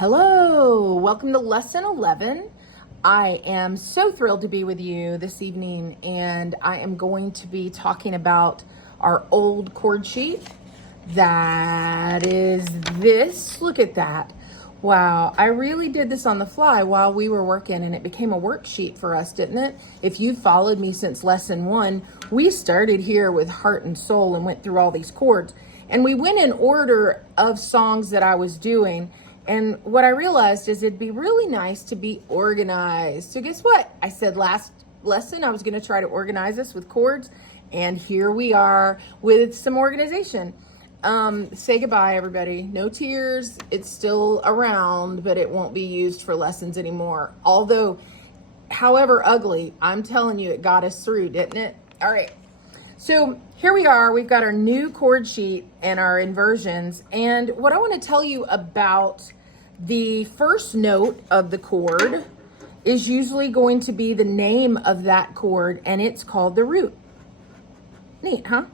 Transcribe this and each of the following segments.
Hello, welcome to lesson 11. I am so thrilled to be with you this evening, and I am going to be talking about our old chord sheet. That is this. Look at that. Wow, I really did this on the fly while we were working, and it became a worksheet for us, didn't it? If you followed me since lesson 1, we started here with heart and soul and went through all these chords, and we went in order of songs that I was doing. And what I realized is it'd be really nice to be organized. So guess what? I said last lesson I was going to try to organize this with chords, and here we are with some organization. Say goodbye, everybody. No tears. It's still around, but it won't be used for lessons anymore. Although, however ugly, I'm telling you, it got us through, didn't it? All right. So here we are. We've got our new chord sheet and our inversions. And what I want to tell you about the first note of the chord is usually going to be the name of that chord, and it's called the root. Neat, huh?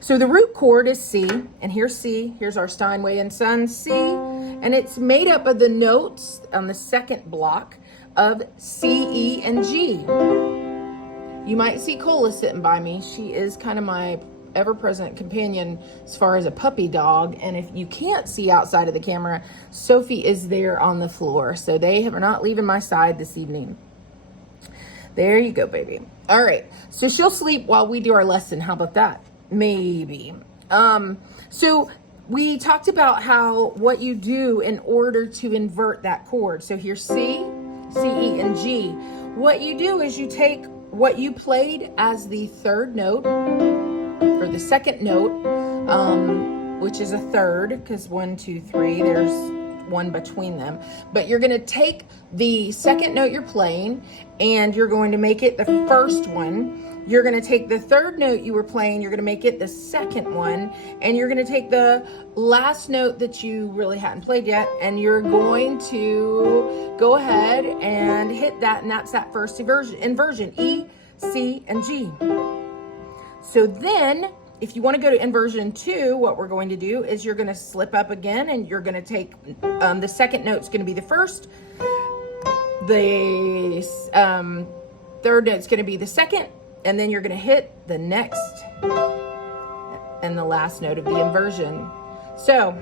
So the root chord is C, and here's C. Here's our Steinway and Sons C, and it's made up of the notes on the second block of C, E, and G. You might see Cola sitting by me. She is kind of my ever-present companion as far as a puppy dog. And if you can't see outside of the camera, Sophie is there on the floor. So they are not leaving my side this evening. There you go, baby. All right. So she'll sleep while we do our lesson. How about that? Maybe. So we talked about what you do in order to invert that chord. So here's C, C, E, and G. What you do is you take what you played as the third note, or the second note, which is a third, because 1, 2, 3, there's one between them. But you're going to take the second note you're playing, and you're going to make it the first one. You're going to take the third note you were playing, you're going to make it the second one, and you're going to take the last note that you really hadn't played yet, and you're going to go ahead and hit that, and that's that first inversion, E, C, and G. So then, if you want to go to inversion 2, what we're going to do is you're going to slip up again, and you're going to take the second note's going to be the first, the third note's going to be the second, and then you're going to hit the next and the last note of the inversion. So,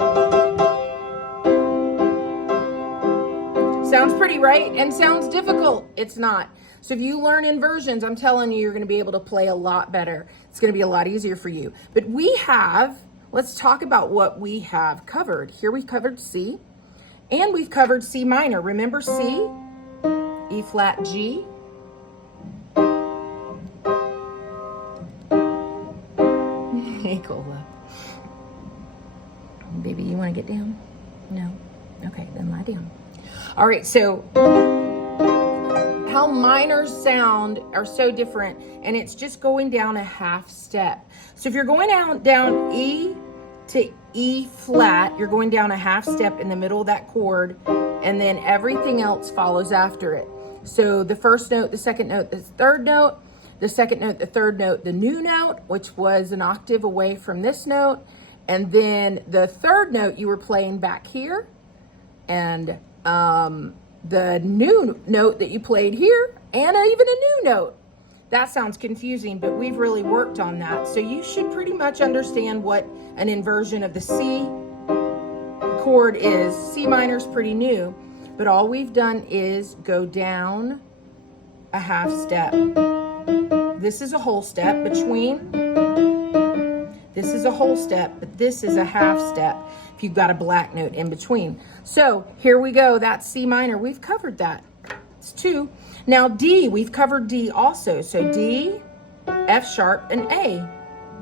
sounds pretty, right? And sounds difficult. It's not. So if you learn inversions, I'm telling you, you're going to be able to play a lot better. It's going to be a lot easier for you. But let's talk about what we have covered. Here we've covered C, and we've covered C minor. Remember C, E flat, G. Hey, Cola. Baby, you want to get down? No? Okay, then lie down. All right, so how minors sound are so different, and it's just going down a half step. So if you're going down E to E flat, you're going down a half step in the middle of that chord, and then everything else follows after it. So the first note, the second note, the third note, the second note, the third note, the new note, which was an octave away from this note, and then the third note you were playing back here, and the new note that you played here, and even a new note. That sounds confusing, but we've really worked on that. So you should pretty much understand what an inversion of the C chord is. C minor is pretty new, but all we've done is go down a half step. This is a whole step between. This is a whole step, but this is a half step if you've got a black note in between. So here we go. That's C minor. We've covered that. It's 2. Now D, we've covered D also. So D, F sharp, and A.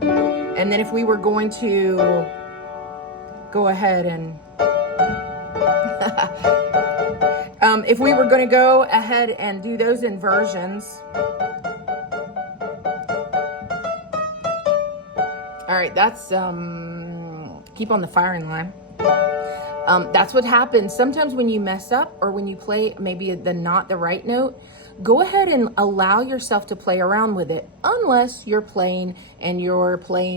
And then if we were going to go ahead and if we were going to go ahead and do those inversions. All right, that's, keep on the firing line. That's what happens sometimes when you mess up, or when you play maybe not the right note. Go ahead and allow yourself to play around with it, unless you're playing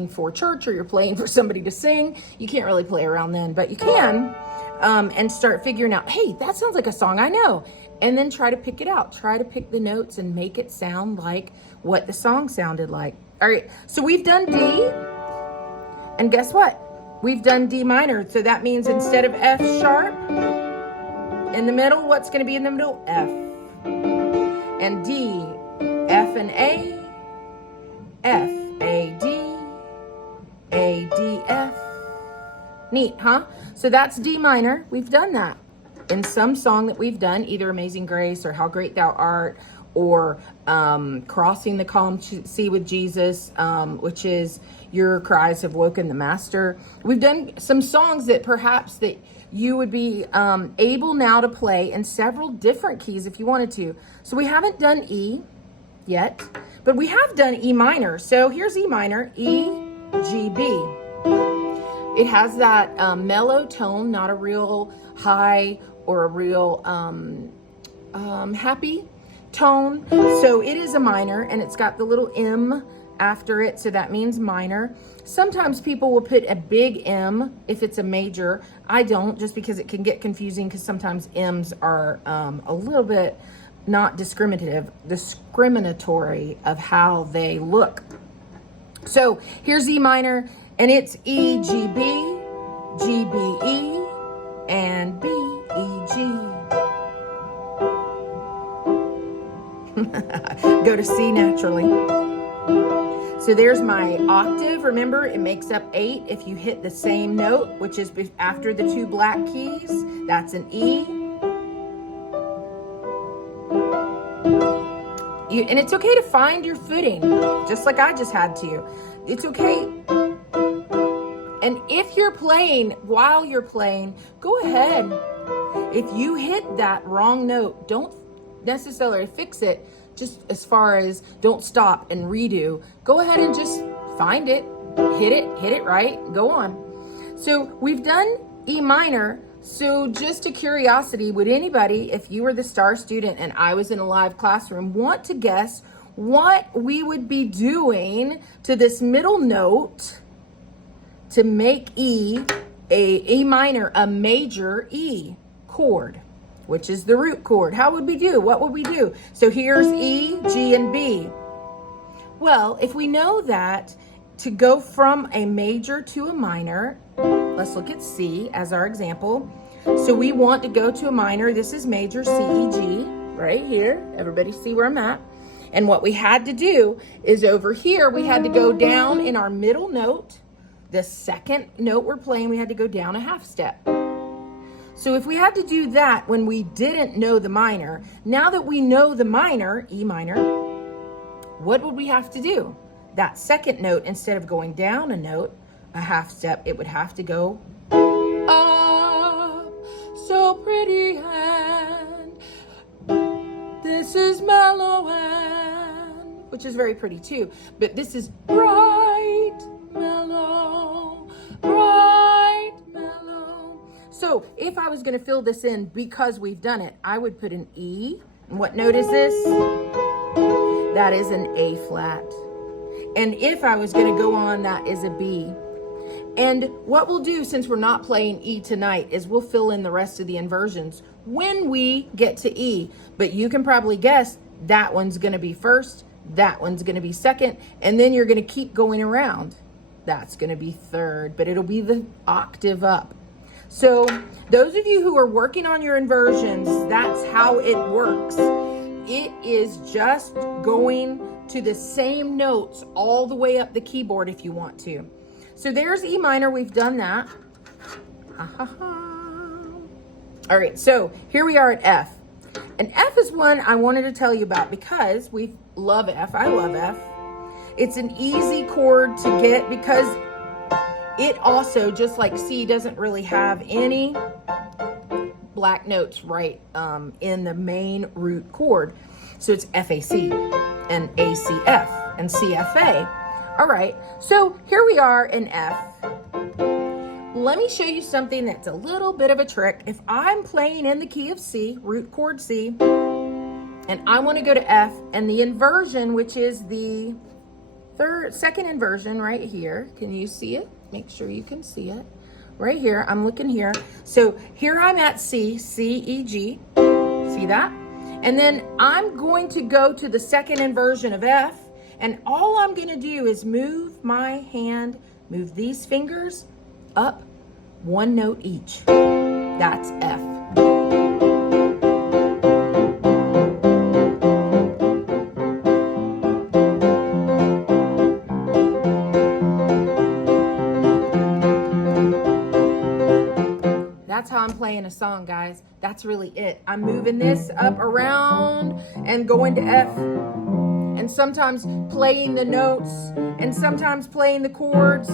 for church, or you're playing for somebody to sing. You can't really play around then, but you can. and start figuring out, hey, that sounds like a song I know. And then try to pick it out. Try to pick the notes and make it sound like what the song sounded like. All right, so we've done D. And guess what? We've done D minor. So that means instead of F sharp in the middle, what's going to be in the middle? F. And D, F and A, F, A, D, F. Neat, huh? So that's D minor. We've done that in some song that we've done, either Amazing Grace or How Great Thou Art, or Crossing the Calm Sea with Jesus, which is Your Cries Have Woken the Master. We've done some songs that perhaps that you would be able now to play in several different keys if you wanted to. So we haven't done E yet, but we have done E minor. So here's E minor, E, G, B. It has that mellow tone, not a real high or a real happy tone. So it is a minor, and it's got the little M after it, so that means minor. Sometimes people will put a big M if it's a major. I don't, just because it can get confusing, because sometimes M's are a little bit not discriminatory of how they look. So here's E minor, and it's E, G, B, G, B, E, and B, E, G. Go to C naturally. So there's my octave. Remember, it makes up 8 if you hit the same note, which is after the 2 black keys. That's an E. And it's okay to find your footing, just like I just had to. It's okay. And if you're playing, while you're playing, go ahead. If you hit that wrong note, don't necessarily fix it, just as far as don't stop and redo. Go ahead and just find it, hit it right, go on. So we've done E minor. So just a curiosity, would anybody, if you were the star student and I was in a live classroom, want to guess what we would be doing to this middle note to make E minor a major E chord, which is the root chord? How would we do? What would we do? So here's E, G, and B. Well, if we know that to go from a major to a minor, let's look at C as our example. So we want to go to a minor. This is major, C, E, G, right here. Everybody see where I'm at? And what we had to do is over here, we had to go down in our middle note. The second note we're playing, we had to go down a half step. So if we had to do that when we didn't know the minor, now that we know the minor, E minor, what would we have to do? That second note, instead of going down a note, a half step, it would have to go up, so pretty hand, this is mellow hand, which is very pretty too, but this is bright, mellow, bright, mellow. So if I was going to fill this in because we've done it, I would put an E. And what note is this? That is an A flat. And if I was going to go on, that is a B. And what we'll do, since we're not playing E tonight, is we'll fill in the rest of the inversions when we get to E. But you can probably guess that one's going to be first, that one's going to be second, and then you're going to keep going around. That's going to be third, but it'll be the octave up. So those of you who are working on your inversions, that's how it works. It is just going to the same notes all the way up the keyboard if you want to. So there's E minor, we've done that. All right, so here we are at F. And F is one I wanted to tell you about because we love F. I love F. It's an easy chord to get because it also, just like C, doesn't really have any black notes right in the main root chord. So it's FAC and ACF and CFA. All right, so here we are in F. Let me show you something that's a little bit of a trick. If I'm playing in the key of C, root chord C, and I want to go to F, and the inversion, which is the second inversion right here, can you see it? Make sure you can see it. right here. I'm looking here. So here I'm at C, C, E, G. See that? And then I'm going to go to the second inversion of F, and all I'm going to do is move my hand, move these fingers up one note each. That's F. That's how I'm playing a song, guys. That's really it. I'm moving this up around and going to F, and sometimes playing the notes, and sometimes playing the chords,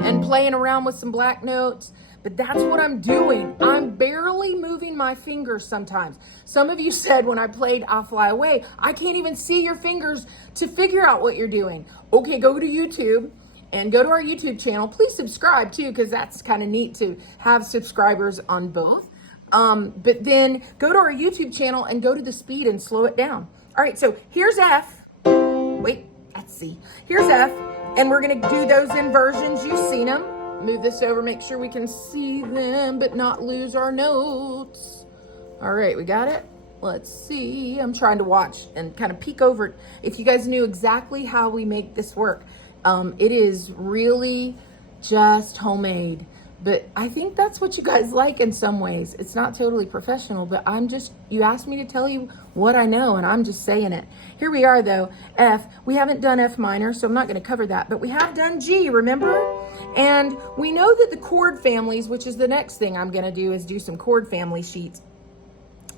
and playing around with some black notes. But that's what I'm doing. I'm barely moving my fingers sometimes. Some of you said when I played I'll Fly Away, I can't even see your fingers to figure out what you're doing. Okay, go to YouTube and go to our YouTube channel. Please subscribe too, because that's kind of neat to have subscribers on both. But then go to our YouTube channel and go to the speed and slow it down. All right, so here's F. Wait, that's C. Here's F, and we're gonna do those inversions. You've seen them. Move this over, make sure we can see them, but not lose our notes. All right, we got it? Let's see. I'm trying to watch and kind of peek over it. If you guys knew exactly how we make this work, it is really just homemade. But I think that's what you guys like in some ways. It's not totally professional, but you asked me to tell you what I know, and I'm just saying it. Here we are though, F. We haven't done F minor, so I'm not gonna cover that, but we have done G, remember? And we know that the chord families, which is the next thing I'm gonna do, is do some chord family sheets.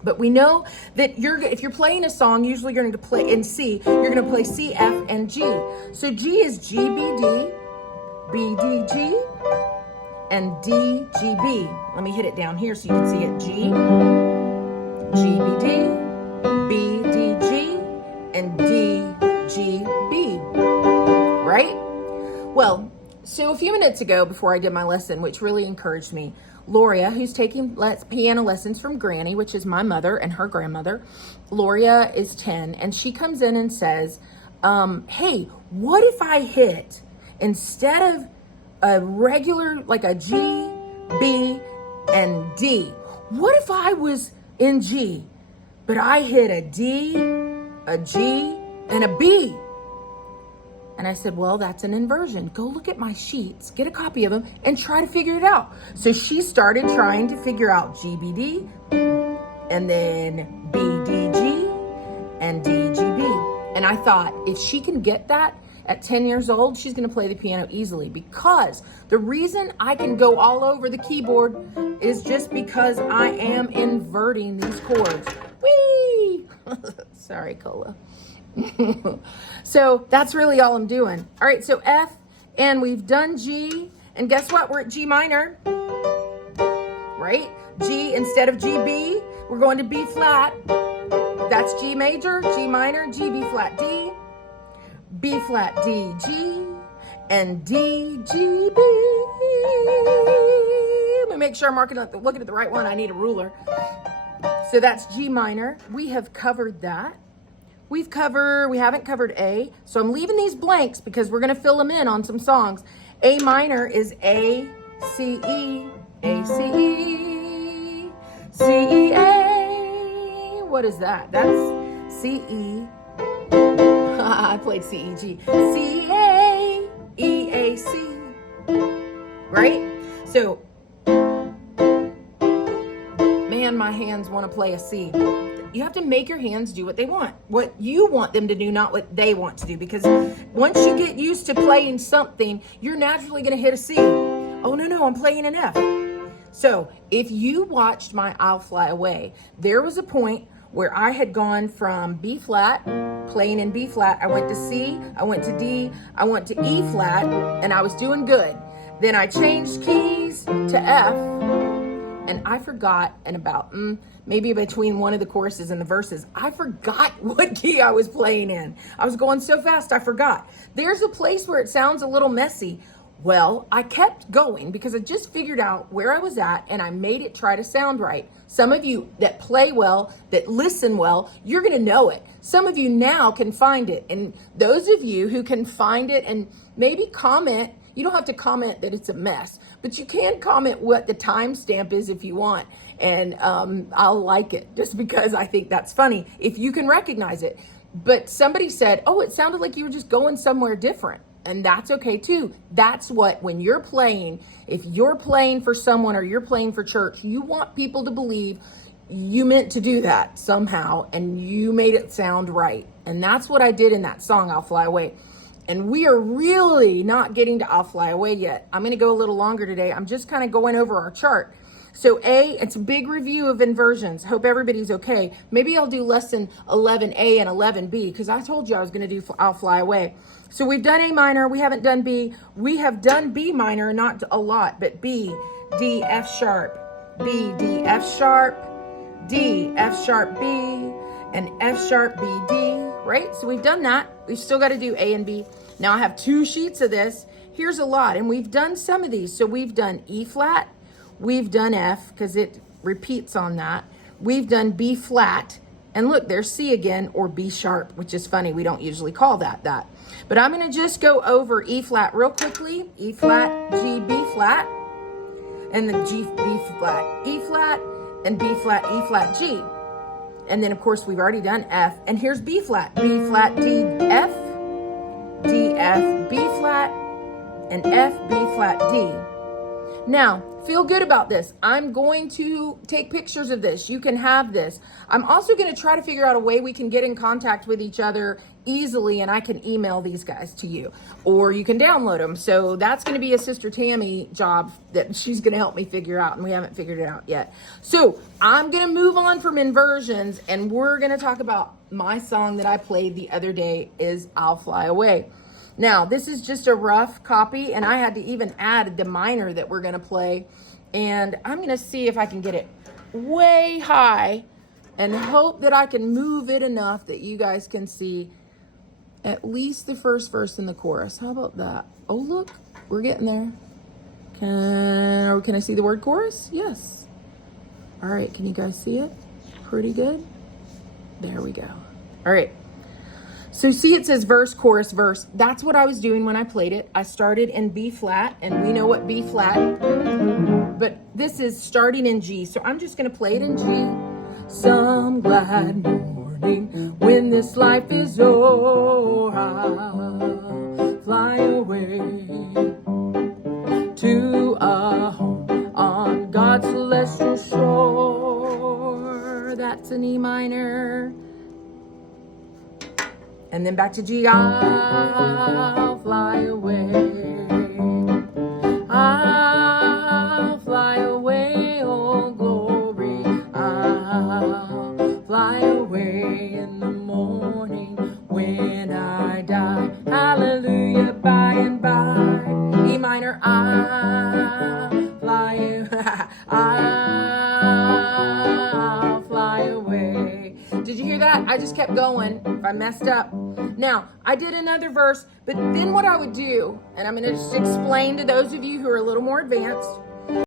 But we know that if you're playing a song, usually you're going to play in C, you're going to play C, F, and G. So G is G, B, D, B, D, G, and D, G, B. Let me hit it down here so you can see it. G, G, B, D, B, D, G, and D, G, B. Right? Well, so a few minutes ago before I did my lesson, which really encouraged me, Loria, who's taking piano lessons from Granny, which is my mother and her grandmother. Loria is 10, and she comes in and says, hey, what if I hit, instead of a regular, like a G, B, and D, what if I was in G, but I hit a D, a G, and a B? And I said, well, that's an inversion. Go look at my sheets, get a copy of them, and try to figure it out. So she started trying to figure out GBD, and then BDG, and DGB. And I thought, if she can get that at 10 years old, she's gonna play the piano easily, because the reason I can go all over the keyboard is just because I am inverting these chords. Whee! Sorry, Cola. So that's really all I'm doing. All right, so F, and we've done G, and guess what? We're at G minor, right? G, instead of GB, we're going to B flat. That's G major, G minor, G, B flat, D, B flat, D, G, and D, G, B. Let me make sure I'm looking at the right one. I need a ruler. So that's G minor. We have covered that. We haven't covered A, so I'm leaving these blanks because we're gonna fill them in on some songs. A minor is A, C, E, A, C, E, C, E, A. What is that? That's C, E. I played C, E, G. C, A, E, A, C. Right? So, man, my hands wanna play a C. You have to make your hands do what they want, what you want them to do, not what they want to do. Because once you get used to playing something, you're naturally going to hit a C. Oh, no, I'm playing an F. So if you watched my I'll Fly Away, there was a point where I had gone from B flat, playing in B flat. I went to C, I went to D, I went to E flat, and I was doing good. Then I changed keys to F, and I forgot, and about maybe between one of the choruses and the verses, I forgot what key I was playing in. I was going so fast, I forgot. There's a place where it sounds a little messy. Well, I kept going because I just figured out where I was at, and I made it try to sound right. Some of you that play well, that listen well, you're gonna know it. Some of you now can find it. And those of you who can find it and maybe comment, You don't have to comment that it's a mess, but you can comment what the timestamp is if you want. And I'll like it just because I think that's funny if you can recognize it. But somebody said, oh, it sounded like you were just going somewhere different. And that's okay too. That's what, when you're playing, if you're playing for someone or you're playing for church, you want people to believe you meant to do that somehow and you made it sound right. And that's what I did in that song, I'll Fly Away. And we are really not getting to I'll Fly Away yet. I'm going to go a little longer today. I'm just kind of going over our chart. So A, it's a big review of inversions. Hope everybody's okay. Maybe I'll do lesson 11A and 11B because I told you I was going to do I'll Fly Away. So we've done A minor. We haven't done B. We have done B minor, not a lot, but B, D, F sharp, B, D, F sharp, D, F sharp, B, and F sharp, B, D, right? So we've done that. We've still got to do A and B. Now I have 2 sheets of this. Here's a lot, and we've done some of these. So we've done E flat. We've done F because it repeats on that. We've done B flat. And look, there's C again, or B sharp, which is funny. We don't usually call that. But I'm going to just go over E flat real quickly. E flat, G, B flat. And then G, B flat, E flat. And B flat, E flat, G. And then, of course, we've already done F. And here's B flat. B flat, D, F. D, F, B flat. And F, B flat, D. Now, feel good about this. I'm going to take pictures of this. You can have this. I'm also going to try to figure out a way we can get in contact with each other easily, and I can email these guys to you, or you can download them. So that's going to be a Sister Tammy job that she's going to help me figure out, and we haven't figured it out yet. So I'm going to move on from inversions, and we're going to talk about my song that I played the other day is I'll Fly Away. Now, this is just a rough copy, and I had to even add the minor that we're going to play. And I'm going to see if I can get it way high and hope that I can move it enough that you guys can see at least the first verse in the chorus. How about that? Oh, look, we're getting there. Can I see the word chorus? Yes. All right, can you guys see it? Pretty good. There we go. All right. So see, it says verse, chorus, verse. That's what I was doing when I played it. I started in B flat, and we know what B flat, but this is starting in G. So I'm just going to play it in G. Some glad morning when this life is o'er, I'll fly away to a home on God's celestial shore. That's an E minor. And then back to G. I'll fly away. I'll fly away, oh glory. I'll fly away in the morning when I die. Hallelujah, by and by. E minor, I'll fly, I'll fly away. Did you hear that? I just kept going. If I messed up. Now, I did another verse, but then what I would do, and I'm going to just explain to those of you who are a little more advanced,